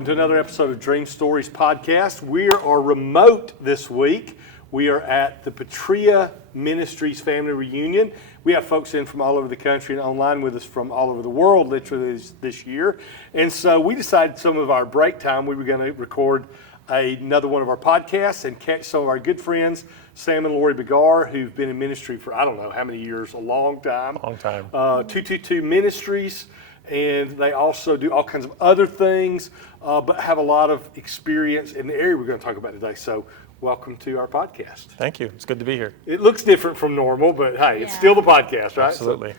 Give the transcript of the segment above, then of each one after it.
welcome to another episode of Dream Stories Podcast. We are remote this week. We are at the Patria Ministries Family Reunion. We have folks in from all over the country and online with us from all over the world literally this year. And so we decided some of our break time we were going to record another one of our podcasts and catch some of our good friends, Sam and Lori Biggar, who've been in ministry for I don't know how many years, a long time. 222 Ministries. And they also do all kinds of other things, but have a lot of experience in the area we're going to talk about today. So welcome to our podcast. Thank you. It's good to be here. It looks different from normal, but hey, it's still the podcast, right? Absolutely.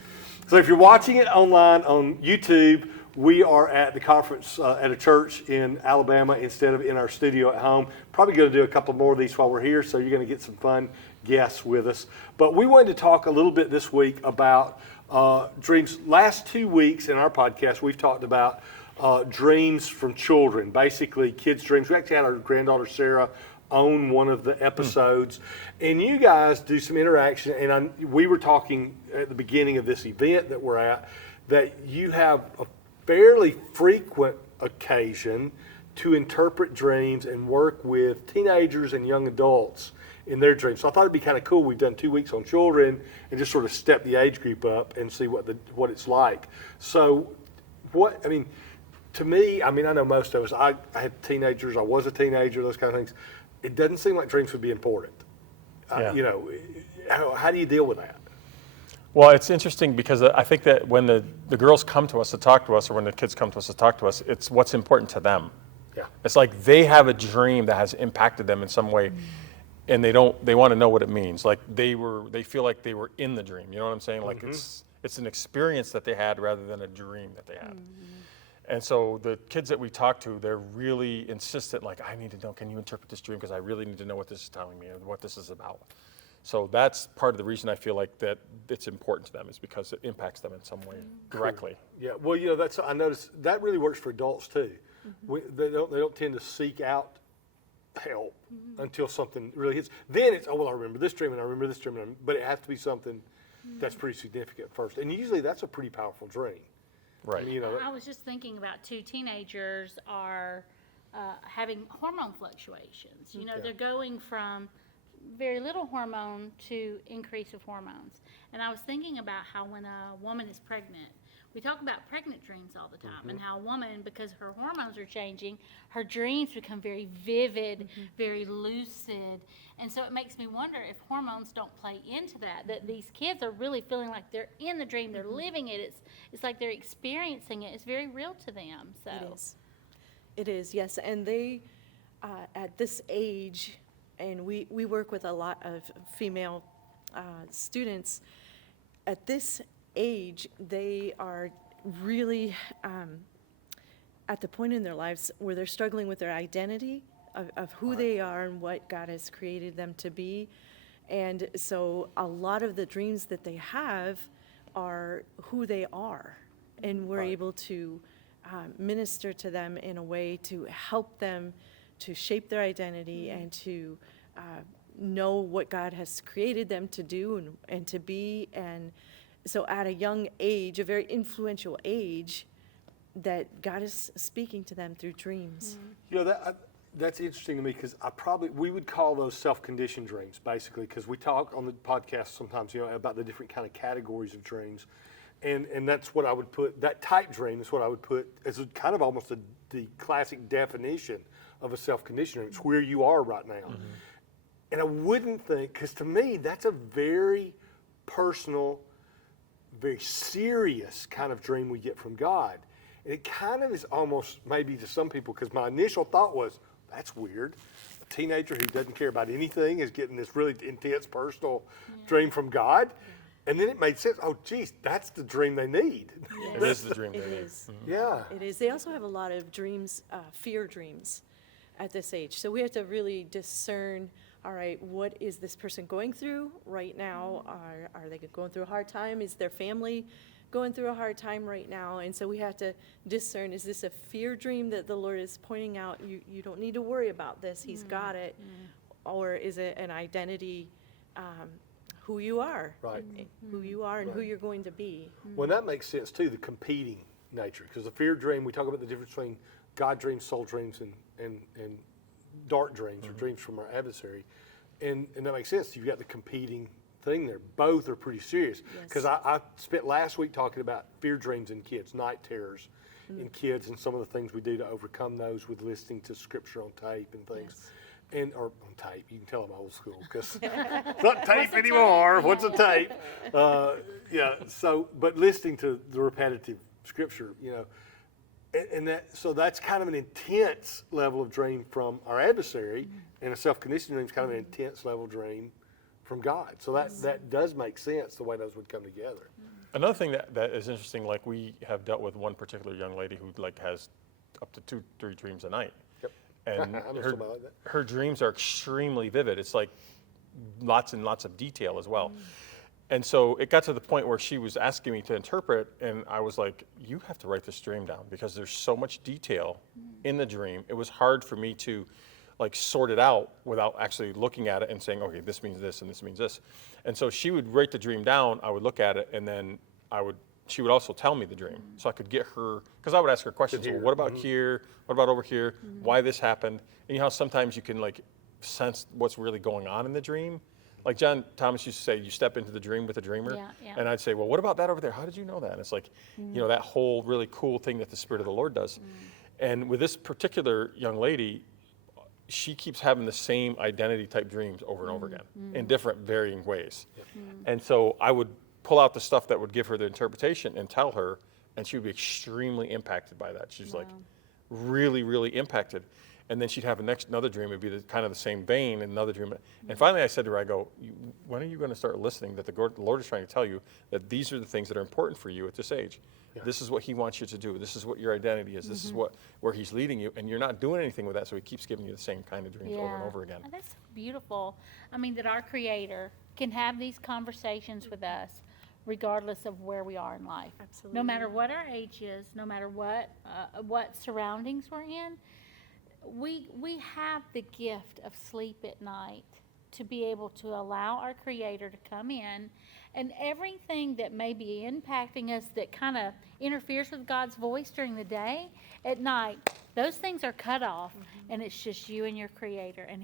So if you're watching it online on YouTube, we are at the conference at a church in Alabama instead of in our studio at home. Probably going to do a couple more of these while we're here, so you're going to get some fun guests with us. But we wanted to talk a little bit this week about dreams. Last 2 weeks in our podcast, we've talked about dreams from children, basically kids' dreams. We actually had our granddaughter Sarah on one of the episodes, and you guys do some interaction. And we were talking at the beginning of this event that we're at that you have a fairly frequent occasion to interpret dreams and work with teenagers and young adults in their dreams. So I thought it'd be kind of cool. We've done 2 weeks on children and just sort of step the age group up and see what it's like. So to me, I know most of us, I had teenagers, I was a teenager, those kind of things. It doesn't seem like dreams would be important. Yeah. How do you deal with that? Well, it's interesting because I think that when the girls come to us to talk to us, or when the kids come to us to talk to us, it's what's important to them. Yeah. It's like they have a dream that has impacted them in some way, and they want to know what it means. Like they feel like they were in the dream. You know what I'm saying? Like it's an experience that they had rather than a dream that they had. And so the kids that we talk to, they're really insistent, like, I need to know, can you interpret this dream? Because I really need to know what this is telling me and what this is about. So that's part of the reason I feel like that it's important to them, is because it impacts them in some way directly. Cool. Yeah, well, I noticed that really works for adults too. They don't tend to seek out help until something really hits. Then it's, I remember this dream and I remember this dream, but it has to be something that's pretty significant first. And usually that's a pretty powerful dream. Right. I was just thinking about two teenagers are having hormone fluctuations. They're going from very little hormone to increase of hormones. And I was thinking about how when a woman is pregnant, we talk about pregnant dreams all the time, and how a woman, because her hormones are changing, her dreams become very vivid, very lucid. And so it makes me wonder if hormones don't play into that these kids are really feeling like they're in the dream, they're living it. It's like they're experiencing it. It's very real to them. So It is, yes. And they, at this age, and we work with a lot of female students, at this age, they are really at the point in their lives where they're struggling with their identity of who they are and what God has created them to be. And so a lot of the dreams that they have are who they are. And we're able to minister to them in a way to help them to shape their identity and to know what God has created them to do and to be. And so at a young age, a very influential age, that God is speaking to them through dreams. That's interesting to me, because we would call those self-conditioned dreams, basically, because we talk on the podcast sometimes, about the different kind of categories of dreams. And that's what I would put, that type dream is what I would put as a kind of almost the classic definition of a self-conditioned dream. It's where you are right now. And I wouldn't think, because to me, that's a very personal, very serious kind of dream we get from God. And it kind of is almost, maybe to some people, because my initial thought was, that's weird. A teenager who doesn't care about anything is getting this really intense personal dream from God. And then it made sense. Oh, geez, that's the dream they need. Yes. It is the dream they need. It is. Yeah. It is. They also have a lot of dreams, fear dreams at this age. So we have to really discern, all right, what is this person going through right now? Are they going through a hard time? Is their family going through a hard time right now? And so we have to discern, is this a fear dream that the Lord is pointing out, you don't need to worry about this, He's got it? Or is it an identity, who you are, who you are and who you're going to be? Well, that makes sense too, the competing nature, because the fear dream, we talk about the difference between God dreams, soul dreams, and dark dreams or dreams from our adversary. And that makes sense. You've got the competing thing there. Both are pretty serious. Because I spent last week talking about fear dreams in kids, night terrors in kids, and some of the things we do to overcome those with listening to scripture on tape and things. Or on tape, you can tell I'm old school because it's not tape anymore. What's a tape? But listening to the repetitive scripture, so that's kind of an intense level of dream from our adversary, and a self-conditioned dream is kind of an intense level dream from God. So that does make sense the way those would come together. Another thing that is interesting, like we have dealt with one particular young lady who like has up to 2-3 dreams a night. And her dreams are extremely vivid. It's like lots and lots of detail as well. And so it got to the point where she was asking me to interpret, and I was like, you have to write this dream down because there's so much detail in the dream. It was hard for me to like sort it out without actually looking at it and saying, okay, this means this and this means this. And so she would write the dream down, I would look at it, and then she would also tell me the dream. So I could get her, because I would ask her questions. Well, what about here? What about over here? Why this happened? And you know how sometimes you can like sense what's really going on in the dream? Like John Thomas used to say, you step into the dream with a dreamer. Yeah. And I'd say, well, what about that over there? How did you know that? And it's like, that whole really cool thing that the Spirit of the Lord does. And with this particular young lady, she keeps having the same identity type dreams over and over again in different varying ways. And so I would pull out the stuff that would give her the interpretation and tell her, and she would be extremely impacted by that. She's like really, really impacted. And then she'd have another dream. It'd be kind of the same vein, and another dream. And finally I said to her, I go, when are you going to start listening that the Lord is trying to tell you that these are the things that are important for you at this age? This is what he wants you to do. This is what your identity is. This is where he's leading you, and you're not doing anything with that, so he keeps giving you the same kind of dreams over and over again. Oh, that's so beautiful. I mean, that our Creator can have these conversations with us regardless of where we are in life. Absolutely. No matter what our age is, no matter what surroundings we're in, we have the gift of sleep at night to be able to allow our Creator to come in, and everything that may be impacting us that kind of interferes with God's voice during the day, at night, those things are cut off, and it's just you and your Creator, and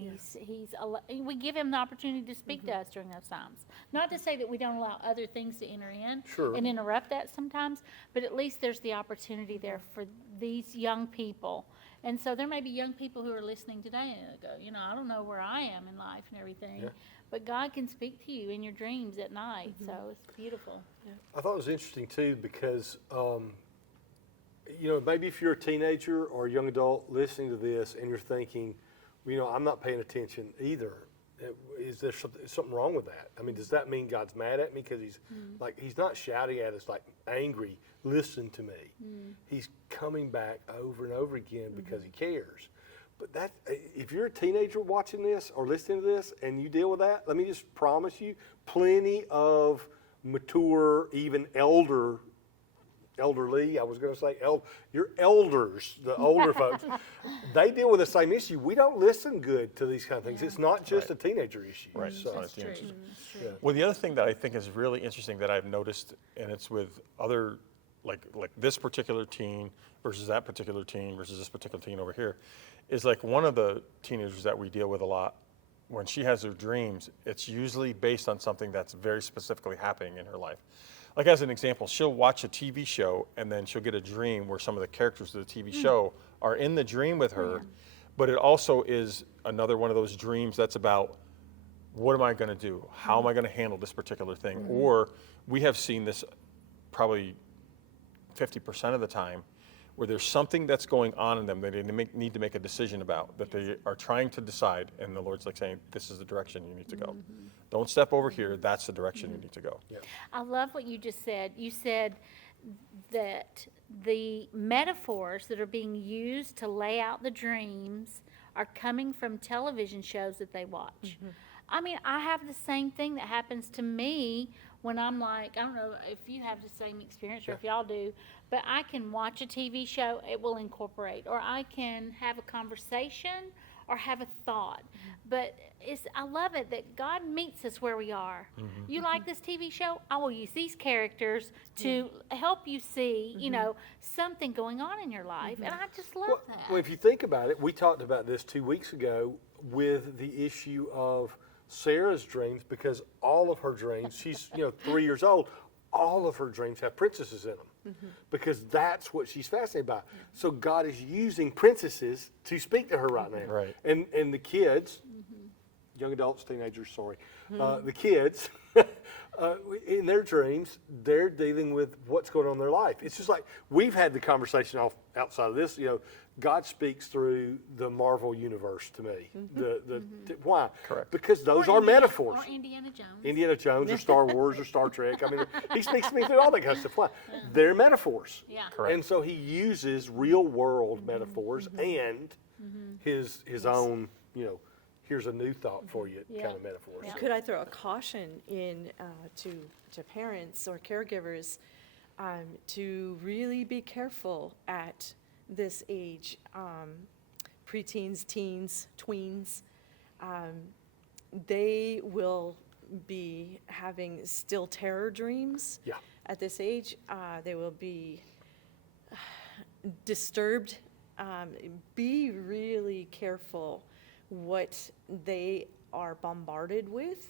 we give him the opportunity to speak to us during those times. Not to say that we don't allow other things to enter in and interrupt that sometimes, but at least there's the opportunity there for these young people. And so there may be young people who are listening today and go, I don't know where I am in life and everything, but God can speak to you in your dreams at night. So it's beautiful. I thought it was interesting too because, maybe if you're a teenager or a young adult listening to this and you're thinking, I'm not paying attention either. Is there something wrong with that? I mean, does that mean God's mad at me because he's not shouting at us like angry, listen to me. He's coming back over and over again because he cares. But if you're a teenager watching this or listening to this and you deal with that, let me just promise you, plenty of mature, even elderly, I was going to say, your elders, the older folks, they deal with the same issue. We don't listen good to these kind of things. It's not just a teenager issue. Right. So. That's true. Well, the other thing that I think is really interesting that I've noticed, and it's with other, like this particular teen versus that particular teen versus this particular teen over here, is like one of the teenagers that we deal with a lot, when she has her dreams, it's usually based on something that's very specifically happening in her life. Like as an example, she'll watch a TV show and then she'll get a dream where some of the characters of the TV show are in the dream with her, but it also is another one of those dreams that's about, what am I going to do? How am I going to handle this particular thing? Or we have seen this probably 50% of the time, where there's something that's going on in them that they need to make a decision about, that they are trying to decide, and the Lord's like saying, this is the direction you need to go. Don't step over here, that's the direction you need to go. I love what you just said. You said that the metaphors that are being used to lay out the dreams are coming from television shows that they watch. I mean, I have the same thing that happens to me when I'm like, I don't know if you have the same experience or if y'all do, but I can watch a TV show, it will incorporate, or I can have a conversation, or have a thought. But I love it that God meets us where we are. You like this TV show? I will use these characters to help you see, you know, something going on in your life. And I just love that. Well, if you think about it, we talked about this 2 weeks ago with the issue of Sarah's dreams, because all of her dreams, she's 3 years old, all of her dreams have princesses in them, because that's what she's fascinated by. So God is using princesses to speak to her right now. Right. And the kids, young adults, teenagers, sorry, the kids, in their dreams, they're dealing with what's going on in their life. It's just like we've had the conversation outside of this. God speaks through the Marvel universe to me. Why? Correct. Because those are metaphors. Or Indiana Jones. Indiana Jones or Star Wars or Star Trek. I mean, he speaks to me through all that kind of stuff. Why? They're metaphors. Yeah. Correct. And so he uses real world metaphors and his own, here's a new thought for you kind of metaphors. Yeah. Could I throw a caution in to parents or caregivers to really be careful at this age, preteens, teens, tweens? They will be having still terror dreams at this age. They will be disturbed. Be really careful what they are bombarded with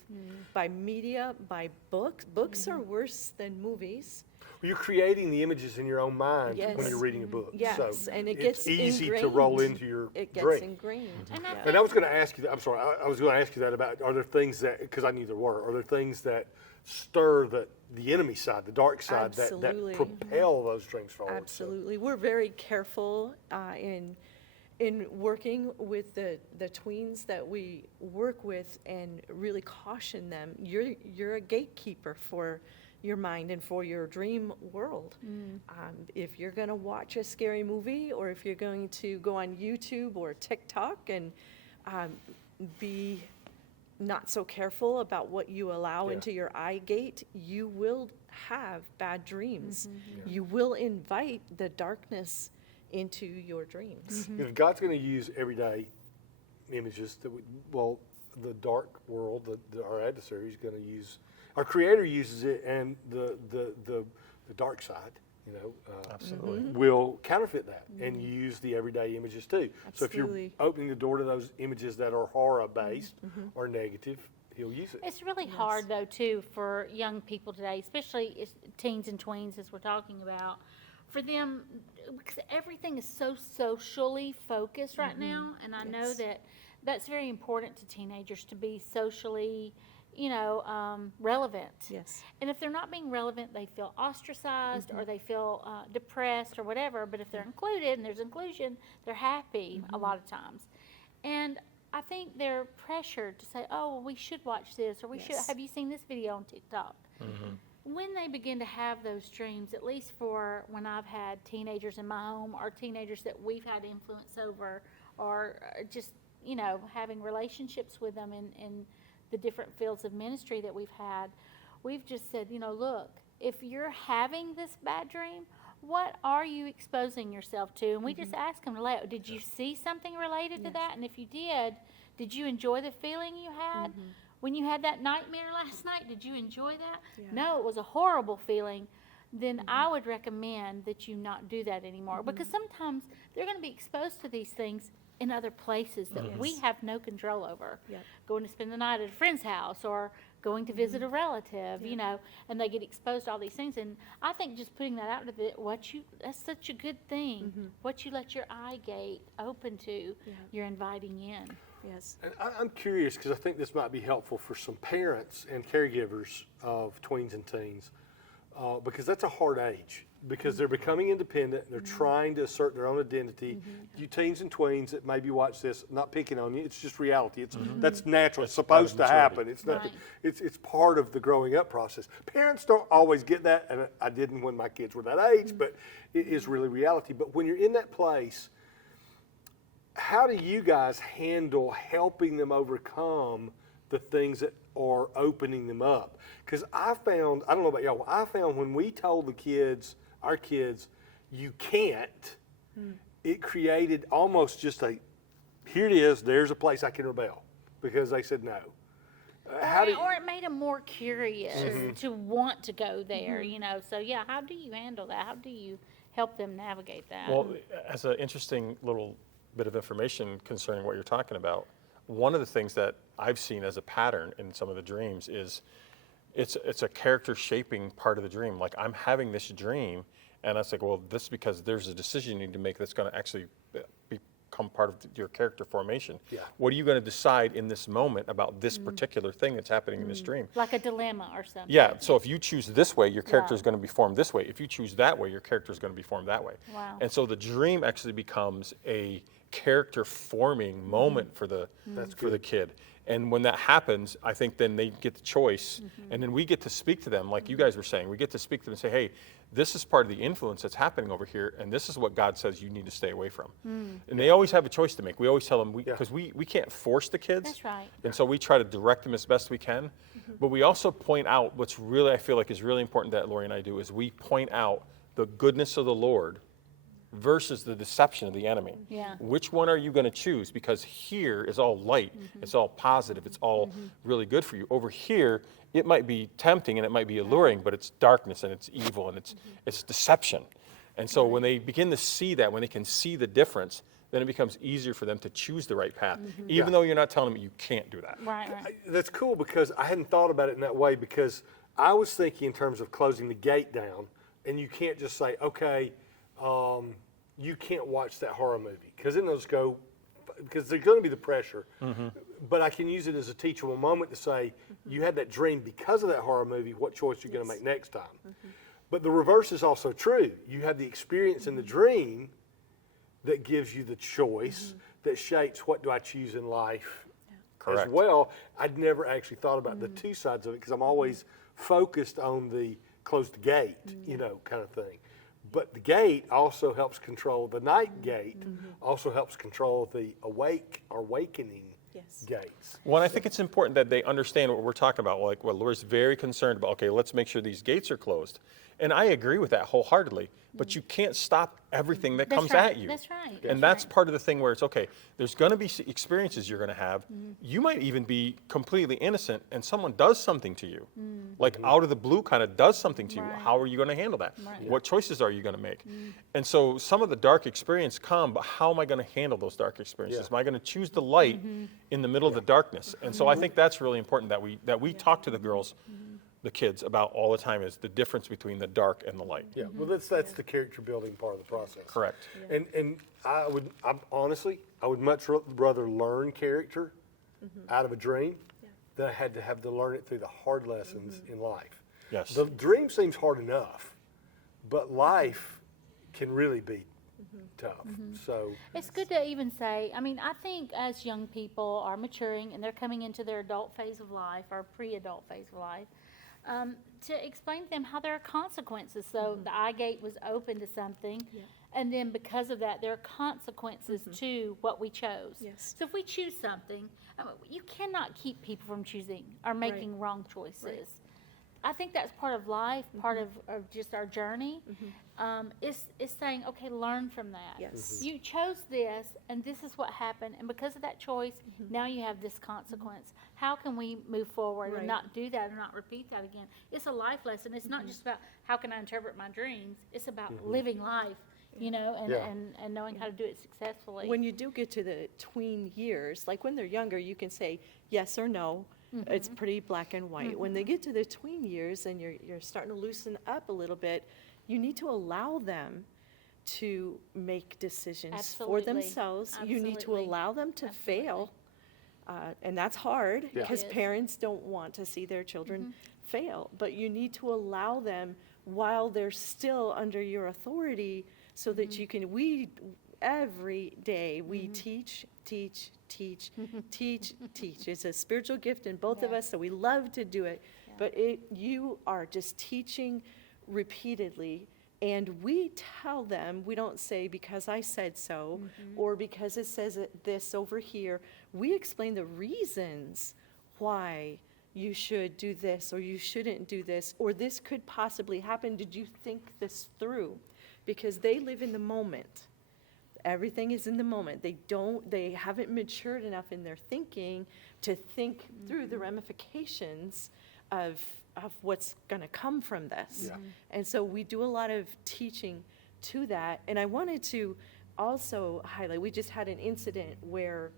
by media, by books. Books are worse than movies. Well, you're creating the images in your own mind when Yes. you're reading a book. Yes, So and it it's gets easy ingrained. to roll into your It gets dream. ingrained. And I Yeah. And I was going to ask you that, I'm sorry, I was going to ask you that about, are there things that, because I knew there were, are there things that stir the enemy side, the dark side, that Absolutely. propel those dreams forward? So- Absolutely. We're very careful in working with the tweens that we work with, and really caution them. You're a gatekeeper for your mind and for your dream world. If you're going to watch a scary movie, or if you're going to go on YouTube or TikTok and be not so careful about what you allow into your eye gate, you will have bad dreams. You will invite the darkness into your dreams. If God's going to use everyday images the dark world, our adversary is going to use, our Creator uses it, and the dark side, Absolutely. will counterfeit that and use the everyday images too. So if you're Absolutely. opening the door to those images that are horror based or negative, He'll use it. It's really hard, though, too, for young people today, especially teens and tweens, as we're talking about, for them, because everything is so socially focused right now, and I know that that's very important to teenagers, to be socially, relevant. Yes. And if they're not being relevant, they feel ostracized or they feel depressed or whatever. But if they're included and there's inclusion, they're happy a lot of times. And I think they're pressured to say, oh, well, we should watch this, or we should, have you seen this video on TikTok? When they begin to have those dreams, at least for when I've had teenagers in my home, or teenagers that we've had influence over, or just, having relationships with them in the different fields of ministry that we've had, we've just said, look, if you're having this bad dream, what are you exposing yourself to? And we just ask them to lay out, did you see something related to that? And if you did you enjoy the feeling you had? When you had that nightmare last night, did you enjoy that? No, it was a horrible feeling. Then I would recommend that you not do that anymore, because sometimes they're going to be exposed to these things in other places that we have no control over. Going to spend the night at a friend's house, or going to visit a relative, and they get exposed to all these things. And I think just putting that out that's such a good thing. What you let your eye gate open to, you're inviting in. Yes. And I'm curious, because I think this might be helpful for some parents and caregivers of tweens and teens, because that's a hard age, because they're becoming independent, they're trying to assert their own identity. You teens and tweens that maybe watch this, not picking on you, it's just reality. It's that's natural. It's supposed to happen. It's not. Right. It's part of the growing up process. Parents don't always get that, and I didn't when my kids were that age, but it is really reality. But when you're in that place, how do you guys handle helping them overcome the things that are opening them up? Because I found, I don't know about y'all, I found when we told our kids, you can't, it created almost just a here it is, there's a place I can rebel because they said no. How do you, Or it made them more curious to want to go there, you know. So, yeah, how do you handle that? How do you help them navigate that? Well, as an interesting little bit of information concerning what you're talking about, one of the things that I've seen as a pattern in some of the dreams is it's a character shaping part of the dream. Like, I'm having this dream, and it's like, well, this is because there's a decision you need to make that's going to actually become part of your character formation. Yeah. What are you going to decide in this moment about this particular thing that's happening in this dream? Like a dilemma or something. Yeah, so if you choose this way, your character is Right. going to be formed this way. If you choose that way, your character is going to be formed that way. Wow. And so the dream actually becomes a character forming moment for the kid. And when that happens, I think then they get the choice, and then we get to speak to them, like you guys were saying. We get to speak to them and say, hey, this is part of the influence that's happening over here, and this is what God says you need to stay away from. And they always have a choice to make. We always tell them, because we can't force the kids. That's right. And so we try to direct them as best we can. But we also point out what's really, I feel like, is really important that Lori and I do, is we point out the goodness of the Lord versus the deception of the enemy. Yeah. Which one are you going to choose? Because here is all light, it's all positive, it's all really good for you. Over here, it might be tempting and it might be alluring, but it's darkness and it's evil and it's deception. And so when they begin to see that, when they can see the difference, then it becomes easier for them to choose the right path, even though you're not telling them you can't do that. Right, right. That's cool because I hadn't thought about it in that way because I was thinking in terms of closing the gate down, and you can't just say, okay, you can't watch that horror movie because then they'll just go, because there's going to be the pressure. But I can use it as a teachable moment to say, you had that dream because of that horror movie, what choice are you going to make next time? But the reverse is also true. You have the experience in the dream that gives you the choice that shapes what do I choose in life Correct. as well. I'd never actually thought about the two sides of it because I'm always focused on the close the gate, you know, kind of thing. But the gate also helps control the night gate, also helps control the awakening Yes. gates. Well, I think it's important that they understand what we're talking about. Like what Lori's very concerned about. Okay, let's make sure these gates are closed. And I agree with that wholeheartedly. But you can't stop everything that That's comes right. at you. That's right. And that's part of the thing where it's okay. There's going to be experiences you're going to have. You might even be completely innocent, and someone does something to you, like out of the blue, kind of does something to you. Right. How are you going to handle that? Right. What choices are you going to make? And so some of the dark experience come, but how am I going to handle those dark experiences? Yeah. Am I going to choose the light in the middle of the darkness? And so I think that's really important that we talk to the girls, the kids, about all the time, is the difference between the dark and the light. Yeah, well, that's the character building part of the process. Correct. And I would much rather learn character out of a dream than I had to have to learn it through the hard lessons in life. Yes. The dream seems hard enough, but life can really be tough. So It's good to even say, I mean, I think as young people are maturing and they're coming into their adult phase of life or pre-adult phase of life, to explain to them how there are consequences. So the eye gate was open to something, and then because of that, there are consequences to what we chose. Yes. So if we choose something, you cannot keep people from choosing or making wrong choices. I think that's part of life, part of just our journey. Is saying, okay, learn from that. Yes. You chose this, and this is what happened, and because of that choice, now you have this consequence. How can we move forward Right. and not do that and not repeat that again? It's a life lesson. It's not just about how can I interpret my dreams. It's about living life, you know, and, Yeah. and knowing how to do it successfully. When you do get to the tween years, like when they're younger, you can say yes or no. It's pretty black and white. When they get to the tween years and you're starting to loosen up a little bit, you need to allow them to make decisions Absolutely. for themselves. You need to Absolutely. allow them to Absolutely. fail. And that's hard Yeah. because It is. parents don't want to see their children fail. But you need to allow them while they're still under your authority so that you can, every day we teach. Teach. It's a spiritual gift in both of Yeah. us, so we love to do it. But you are just teaching repeatedly, and we tell them, we don't say because I said so, or because it says this over here. We explain the reasons why you should do this, or you shouldn't do this, or this could possibly happen. Did you think this through? Because they live in the moment. Everything is in the moment. They haven't matured enough in their thinking to think through the ramifications of what's going to come from this. Yeah. And so we do a lot of teaching to that. And I wanted to also highlight, we just had an incident where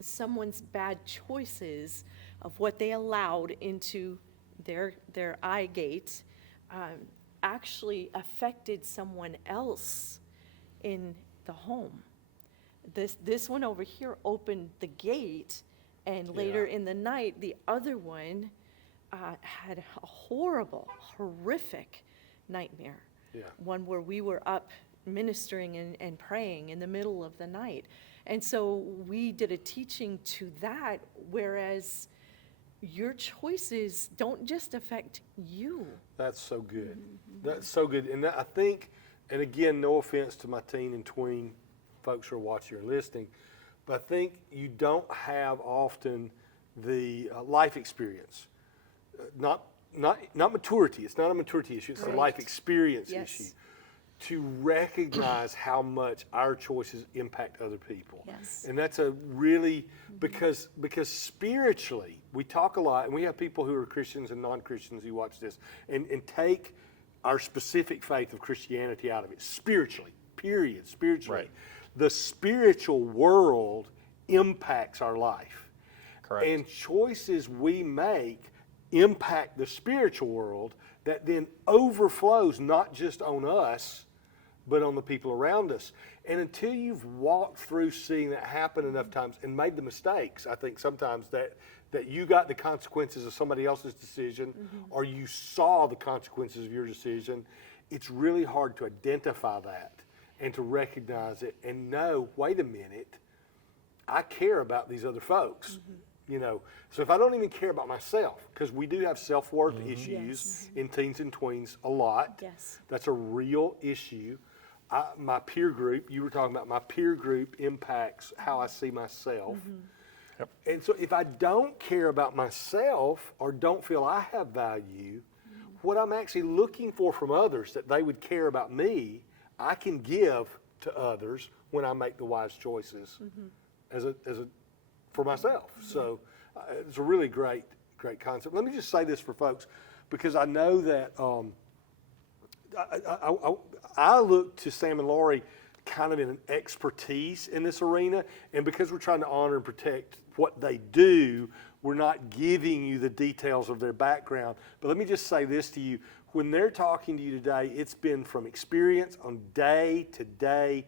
someone's bad choices of what they allowed into their eye gate actually affected someone else in the home. This one over here opened the gate, and later in the night, the other one had a horrific nightmare. Yeah. One where we were up ministering and praying in the middle of the night. And so we did a teaching to that, whereas your choices don't just affect you. That's so good. That's so good. And I think, and again, no offense to my teen and tween folks who are watching or listening, but I think you don't have often the life experience. Not maturity. It's not a maturity issue. It's a life experience issue. To recognize how much our choices impact other people. Yes. And that's a really, because spiritually, we talk a lot, and we have people who are Christians and non-Christians who watch this, and take our specific faith of Christianity out of it. Spiritually, period, spiritually. Right. The spiritual world impacts our life. Correct. And choices we make impact the spiritual world that then overflows not just on us, but on the people around us. And until you've walked through seeing that happen enough times and made the mistakes, I think sometimes that you got the consequences of somebody else's decision, or you saw the consequences of your decision, it's really hard to identify that and to recognize it and know, wait a minute, I care about these other folks. You know, so if I don't even care about myself, because we do have self-worth issues in teens and tweens a lot. Yes. That's a real issue. My peer group, you were talking about my peer group impacts how I see myself. Yep. And so if I don't care about myself or don't feel I have value, what I'm actually looking for from others that they would care about me, I can give to others when I make the wise choices for myself. So it's a really great concept. Let me just say this for folks, because I know that I look to Sam and Lori kind of in an expertise in this arena, and because we're trying to honor and protect what they do, we're not giving you the details of their background. But let me just say this to you. When they're talking to you today, it's been from experience on day-to-day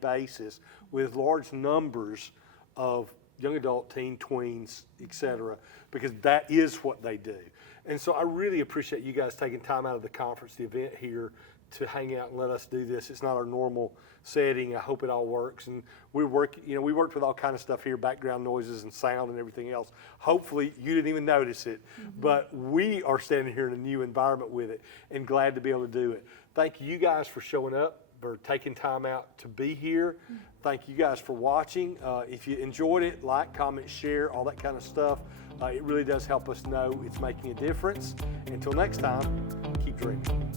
basis with large numbers of young adult, teen, tweens, etc., because that is what they do. And so I really appreciate you guys taking time out of the conference, the event here, to hang out and let us do this. It's not our normal setting. I hope it all works. And we worked with all kind of stuff here, background noises and sound and everything else. Hopefully you didn't even notice it, but we are standing here in a new environment with it and glad to be able to do it. Thank you guys for showing up, for taking time out to be here. Thank you guys for watching. If you enjoyed it, like, comment, share, all that kind of stuff. It really does help us know it's making a difference. Until next time, keep dreaming.